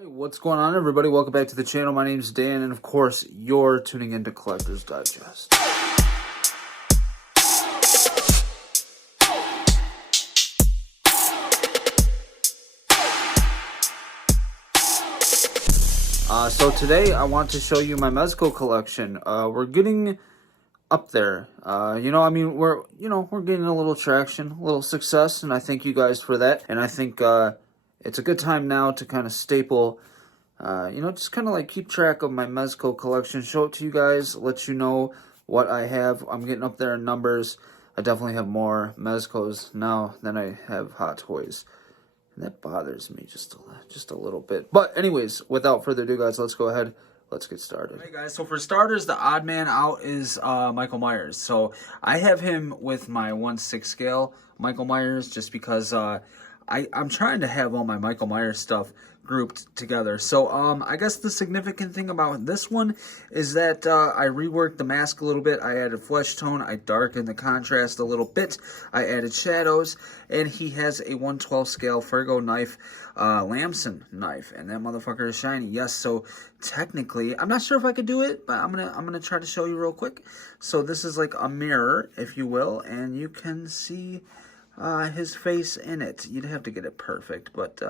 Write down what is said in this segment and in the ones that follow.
Alright, what's going on, everybody? Welcome back to the channel. My name's Dan, and of course, you're tuning into Collector's Digest. So today I want to show you my Mezco collection. We're getting up there. We're getting a little traction, a little success, and I thank you guys for that. And I think it's a good time now to kind of staple, just kind of like keep track of my Mezco collection, show it to you guys, let you know what I have. I'm getting up there in numbers. I definitely have more Mezcos now than I have Hot Toys. And that bothers me just a little bit. But anyways, without further ado, guys, let's go ahead. Let's get started. All right, guys, so for starters, the odd man out is Michael Myers. So I have him with my 1/6 scale Michael Myers just because I'm trying to have all my Michael Myers stuff grouped together. So I guess the significant thing about this one is that I reworked the mask a little bit. I added flesh tone. I darkened the contrast a little bit. I added shadows. And he has a 1/12 scale Fergo knife, Lamson knife. And that motherfucker is shiny. Yes, so technically, I'm not sure if I could do it, but I'm gonna try to show you real quick. So this is like a mirror, if you will, and you can see his face in it. You'd have to get it perfect, but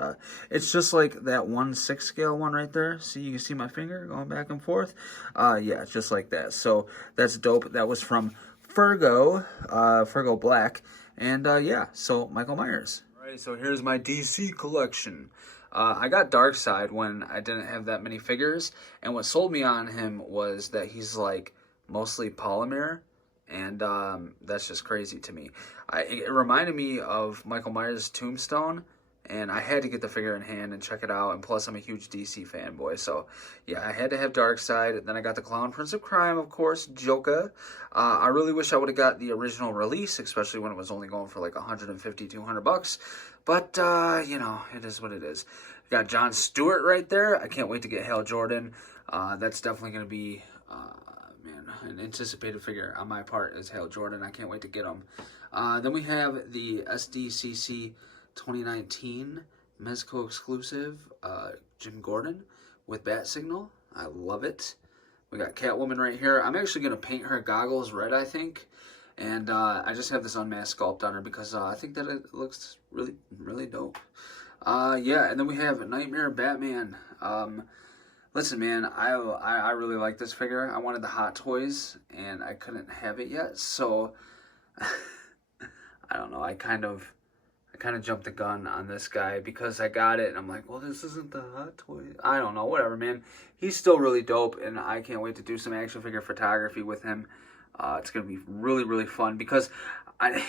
it's just like that 1/6 scale one right there. See, you can see my finger going back and forth. Yeah, just like that. So that's dope. That was from Fergo, Fergo Black, and yeah. So Michael Myers. All right, so here's my DC collection. I got Darkseid when I didn't have that many figures, and what sold me on him was that he's like mostly polymer. And that's just crazy to me. It reminded me of Michael Myers' Tombstone, and I had to get the figure in hand and check it out. And plus, I'm a huge DC fanboy, so yeah, I had to have Darkseid. Then I got the Clown Prince of Crime, of course, Joker. I really wish I would have got the original release, especially when it was only going for like 150, 200 bucks. But it is what it is. Got John Stewart right there. I can't wait to get Hal Jordan. That's definitely going to be an anticipated figure on my part is Hal Jordan. I can't wait to get him. Then we have the SDCC 2019 Mezco exclusive, Jim Gordon with Bat Signal. I love it. We got Catwoman right here. I'm actually going to paint her goggles red, I think. And I just have this unmasked sculpt on her because I think that it looks really, really dope. Yeah, and then we have Nightmare Batman. Listen, man, I really like this figure. I wanted the Hot Toys, and I couldn't have it yet, so I don't know. I kind of jumped the gun on this guy because I got it, and I'm like, well, this isn't the Hot Toy. I don't know, whatever, man. He's still really dope, and I can't wait to do some action figure photography with him. It's gonna be really, really fun because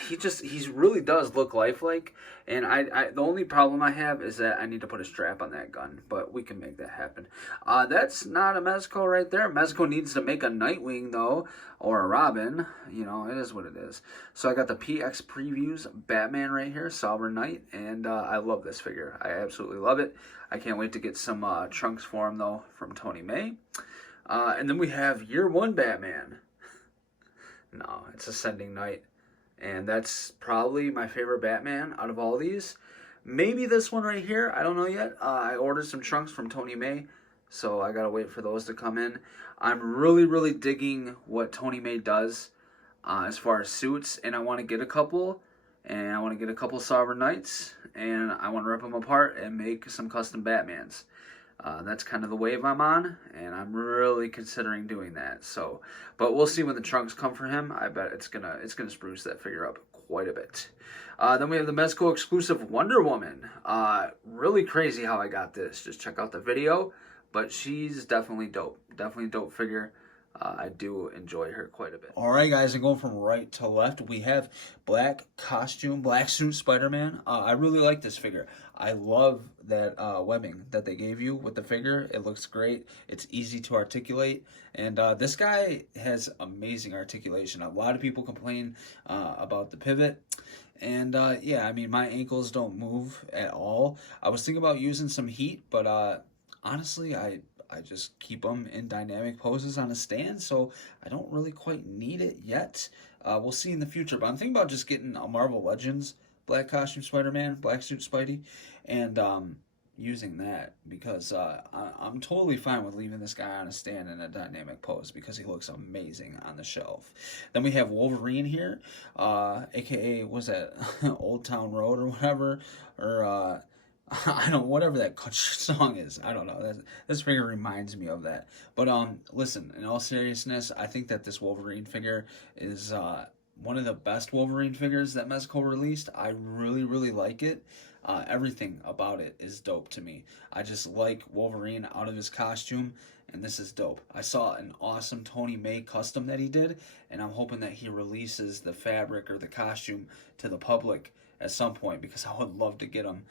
he really does look lifelike, and the only problem I have is that I need to put a strap on that gun, but we can make that happen. That's not a Mezco right there. Mezco needs to make a Nightwing though, or a Robin. It is what it is. So I got the PX Previews Batman right here, Sovereign Knight, and I love this figure. I absolutely love it. I can't wait to get some trunks for him though from Tony May. And then we have Year One Batman. No, it's Ascending Knight. And that's probably my favorite Batman out of all these. Maybe this one right here. I don't know yet. I ordered some trunks from Tony May, so I gotta wait for those to come in. I'm really, really digging what Tony May does as far as suits, and I want to get a couple. And I want to get a couple Sovereign Knights, and I want to rip them apart and make some custom Batmans. That's kind of the wave I'm on, and I'm really considering doing that. So, but we'll see when the trunks come for him. I bet it's gonna spruce that figure up quite a bit. Then we have the Mezco exclusive Wonder Woman. Really crazy how I got this. Just check out the video, but she's definitely dope. Definitely a dope figure. I do enjoy her quite a bit. All right, guys, and going from right to left, we have black costume, black suit Spider-Man. I really like this figure. I love that webbing that they gave you with the figure. It looks great. It's easy to articulate, and this guy has amazing articulation. A lot of people complain about the pivot, and yeah, I mean, my ankles don't move at all. I was thinking about using some heat, but honestly, I just keep them in dynamic poses on a stand, so I don't really quite need it yet. We'll see in the future, but I'm thinking about just getting a Marvel Legends black costume Spider-Man, black suit Spidey, and using that because I'm totally fine with leaving this guy on a stand in a dynamic pose because he looks amazing on the shelf. Then we have Wolverine here, aka was that Old Town Road or whatever, or I don't whatever that country song is. I don't know. This figure reminds me of that. But listen, in all seriousness, I think that this Wolverine figure is one of the best Wolverine figures that Mezco released. I really, really like it. Everything about it is dope to me. I just like Wolverine out of his costume, and this is dope. I saw an awesome Tony May custom that he did, and I'm hoping that he releases the fabric or the costume to the public at some point because I would love to get him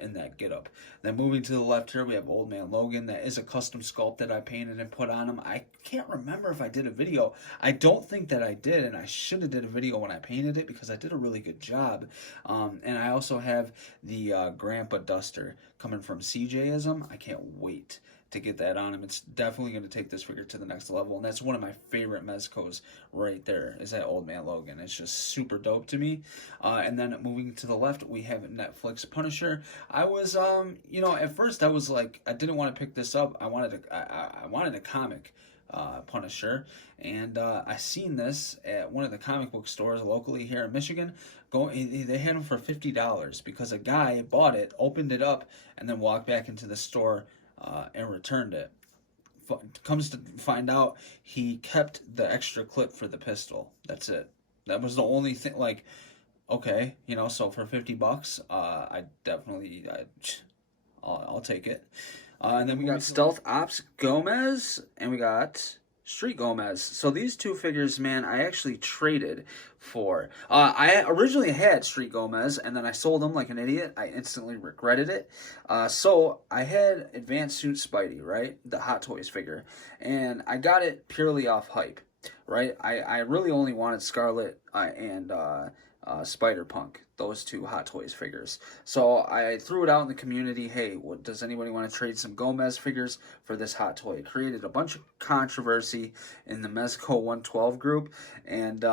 in that getup. Then moving to the left here, we have Old Man Logan. That is a custom sculpt that I painted and put on him. I can't remember if I did a video. I don't think that I did, and I should have did a video when I painted it because I did a really good job. And I also have the Grandpa Duster coming from CJism. I can't wait to get that on him. It's definitely going to take this figure to the next level, and that's one of my favorite Mezcos right there, is that Old Man Logan. It's just super dope to me. And then moving to the left, we have Netflix Punisher. I was, you know, at first I was like, I didn't want to pick this up. I wanted a comic Punisher, and I seen this at one of the comic book stores locally here in Michigan. They had them for $50 because a guy bought it, opened it up, and then walked back into the store and returned it. Comes to find out, he kept the extra clip for the pistol. That's it. That was the only thing. Like, okay, you know, so for $50, I'll take it. And then we got Stealth Ops Gomez, and we got Street Gomez. So these two figures, man, I actually traded for. I originally had Street Gomez, and then I sold them like an idiot. I instantly regretted it. So I had Advanced Suit Spidey, right? The Hot Toys figure. And I got it purely off hype, right? I really only wanted Scarlet and Spider-Punk, those two Hot Toys figures. So I threw it out in the community. Hey, does anybody want to trade some Gomez figures for this Hot Toy? It created a bunch of controversy in the Mezco 112 group. And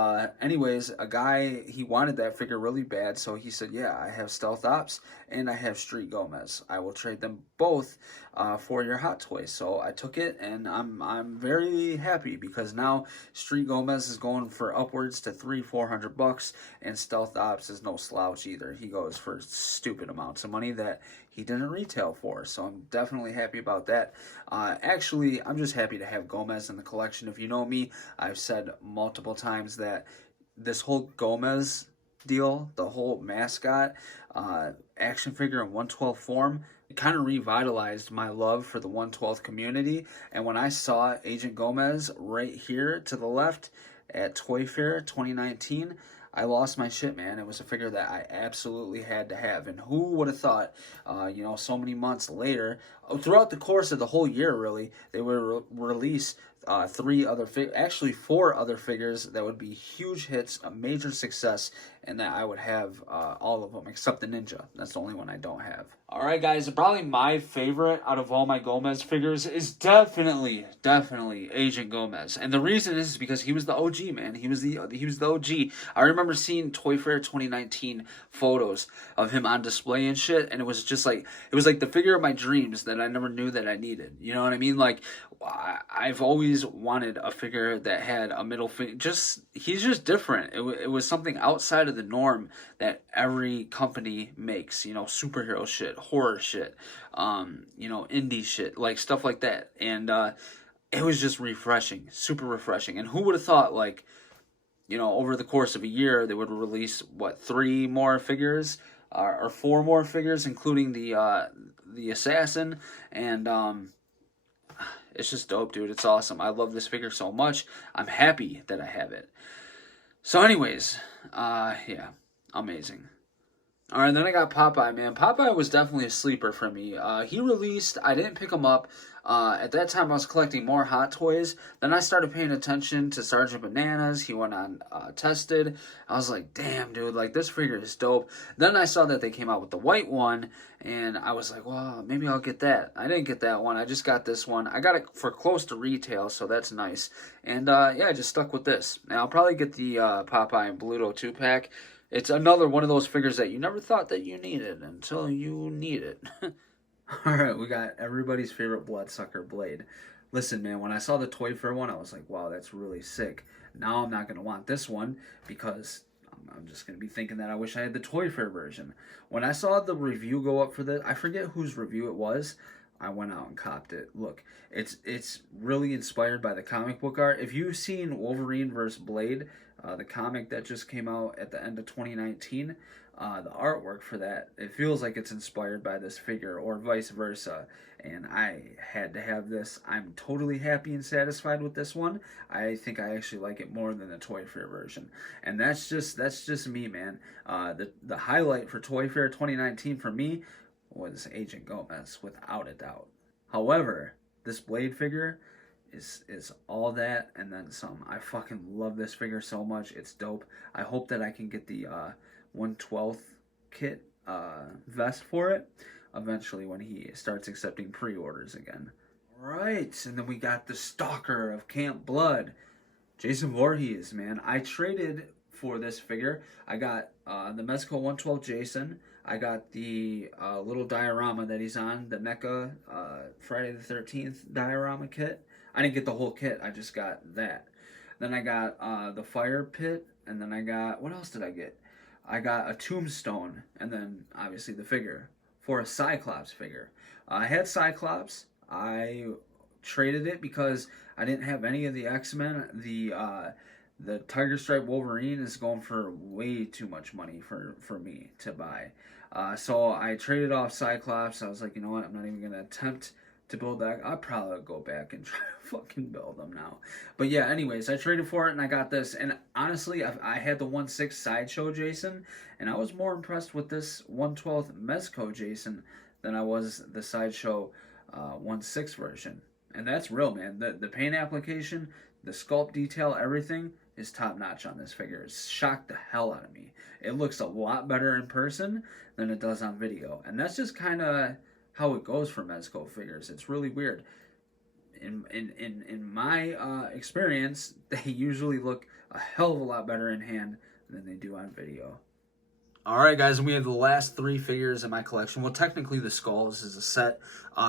anyways, a guy, he wanted that figure really bad. So he said, yeah, I have Stealth Ops and I have Street Gomez. I will trade them both for your Hot Toys. So I took it, and I'm very happy because now Street Gomez is going for upwards to $300-400, and Stealth Ops is no slouch either. He goes for stupid amounts of money that he didn't retail for. So I'm definitely happy about that. Actually, I'm just happy to have Gomez in the collection. If you know me, I've said multiple times that this whole Gomez deal, the whole mascot action figure in 112 form, it kind of revitalized my love for the 112th community. And when I saw Agent Gomez right here to the left at Toy Fair 2019, I lost my shit, man. It was a figure that I absolutely had to have. And who would have thought, you know, so many months later, throughout the course of the whole year, really, they would release 4 other figures that would be huge hits, a major success, and that I would have all of them except the Ninja. That's the only one I don't have. All right, guys, probably my favorite out of all my Gomez figures is definitely Agent Gomez, and the reason is because he was the OG, man. He was the OG. I remember seeing Toy Fair 2019 photos of him on display and shit, and it was just like, it was like the figure of my dreams that I never knew that I needed. You know what I mean? Like, I've always wanted a figure that had a middle finger. He's just different. It was something outside of the norm that every company makes. You know, superhero shit, horror shit, you know, indie shit, like stuff like that. And it was just refreshing, super refreshing. And who would have thought, like, you know, over the course of a year, they would release, what, 3 more figures? Or 4 more figures, including the Assassin. And it's just dope, dude. It's awesome. I love this figure so much. I'm happy that I have it. So anyways, yeah, amazing. All right, then I got Popeye, man. Popeye was definitely a sleeper for me. He released, I didn't pick him up. At that time, I was collecting more Hot Toys. Then I started paying attention to Sergeant Bananas. He went on Tested. I was like, damn, dude, like, this figure is dope. Then I saw that they came out with the white one, and I was like, well, maybe I'll get that. I didn't get that one. I just got this one. I got it for close to retail, so that's nice. And, yeah, I just stuck with this. Now, I'll probably get the Popeye and Blade 2-pack. It's another one of those figures that you never thought that you needed until you need it. All right, we got everybody's favorite bloodsucker Blade. Listen, man, when I saw the Toy Fair one, I was like, wow, that's really sick. Now I'm not going to want this one because I'm just going to be thinking that I wish I had the Toy Fair version. When I saw the review go up for this, I forget whose review it was. I went out and copped it. Look, it's really inspired by the comic book art. If you've seen Wolverine vs. Blade, the comic that just came out at the end of 2019, the artwork for that, it feels like it's inspired by this figure or vice versa. And I had to have this. I'm totally happy and satisfied with this one. I think I actually like it more than the Toy Fair version. And that's just me, man. The highlight for Toy Fair 2019 for me was Agent Gomez, without a doubt. However, this Blade figure is all that and then some. I fucking love this figure so much. It's dope. I hope that I can get the 1/12 kit vest for it eventually when he starts accepting pre-orders again. Right, and then we got the Stalker of Camp Blood, Jason Voorhees, man. I traded for this figure. I got the Mezco 112 Jason. I got the little diorama that he's on, the NECA Friday the 13th diorama kit. I didn't get the whole kit, I just got that. Then I got the fire pit, and then I got, what else did I get? I got a tombstone, and then obviously the figure for a Cyclops figure. I had Cyclops. I traded it because I didn't have any of the X-Men. The Tiger Stripe Wolverine is going for way too much money for me to buy. So I traded off Cyclops. I was like, you know what? I'm not even going to attempt to build that. I'll probably go back and try to fucking build them now. But yeah, anyways, I traded for it and I got this. And honestly, I had the 1/6 Sideshow Jason, and I was more impressed with this 1/12 Mezco Jason than I was the Sideshow 1/6 version. And that's real, man. The paint application, the sculpt detail, everything is top notch on this figure. It's shocked the hell out of me. It looks a lot better in person than it does on video. And that's just kind of how it goes for Mezco figures. It's really weird. In my experience, they usually look a hell of a lot better in hand than they do on video. Alright guys, and we have the last 3 figures in my collection. Well, technically the skulls is a set.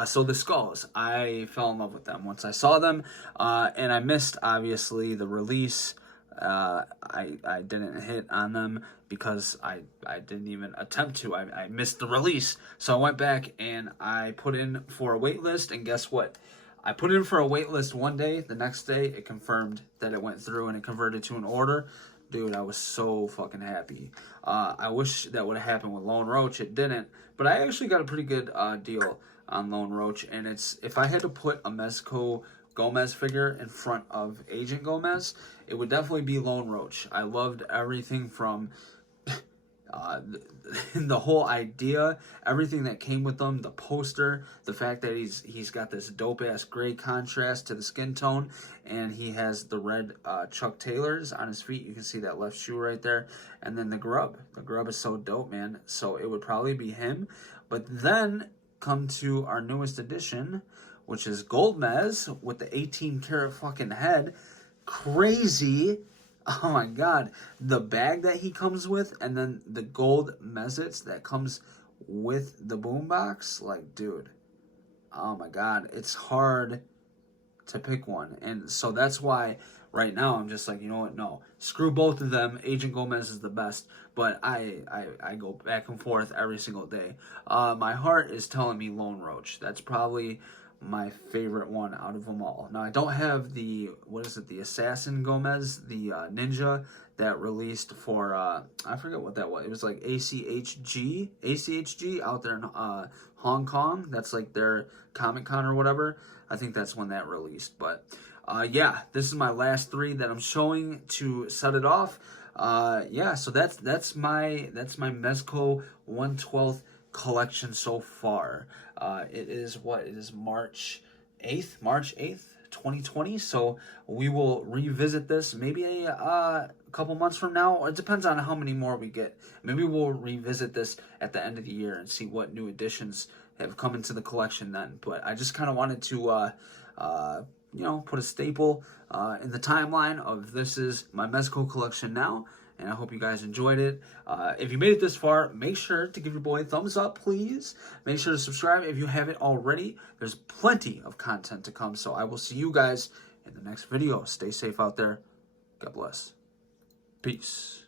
So the skulls, I fell in love with them once I saw them. And I missed, obviously, the release. I didn't hit on them because I didn't even attempt to. I missed the release. So I went back and I put in for a wait list, and guess what? I put in for a wait list one day. The next day, it confirmed that it went through and it converted to an order. Dude, I was so fucking happy. I wish that would have happened with Lone Roach. It didn't. But I actually got a pretty good deal on Lone Roach. And it's, if I had to put a Mezco Gomez figure in front of Agent Gomez, it would definitely be Lone Roach. I loved everything from the whole idea, everything that came with them, the poster, the fact that he's got this dope ass gray contrast to the skin tone, and he has the red Chuck Taylors on his feet. You can see that left shoe right there, and then the grub. The grub is so dope, man. So it would probably be him. But then come to our newest addition, which is Gold Mez with the 18 karat fucking head. Crazy. Oh my god. The bag that he comes with, and then the gold Mezits that comes with the boombox. Like, dude. Oh my god. It's hard to pick one. And so that's why right now I'm just like, you know what? No. Screw both of them. Agent Gomez is the best. But I go back and forth every single day. My heart is telling me Lone Roach. That's probably my favorite one out of them all. Now, I don't have the, what is it, the Assassin Gomez, the ninja that released for, I forget what that was. It was like ACHG out there in Hong Kong. That's like their Comic Con or whatever. I think that's when that released. But yeah, this is my last 3 that I'm showing to set it off. Yeah, so that's my Mezco 1/12 collection so far. It is March 8th, 2020. So we will revisit this maybe a couple months from now. It depends on how many more we get. Maybe we'll revisit this at the end of the year and see what new additions have come into the collection then. But I just kind of wanted to you know, put a staple in the timeline of this is my Mezco collection now, and I hope you guys enjoyed it. If you made it this far, make sure to give your boy a thumbs up, please. Make sure to subscribe if you haven't already. There's plenty of content to come, so I will see you guys in the next video. Stay safe out there. God bless. Peace.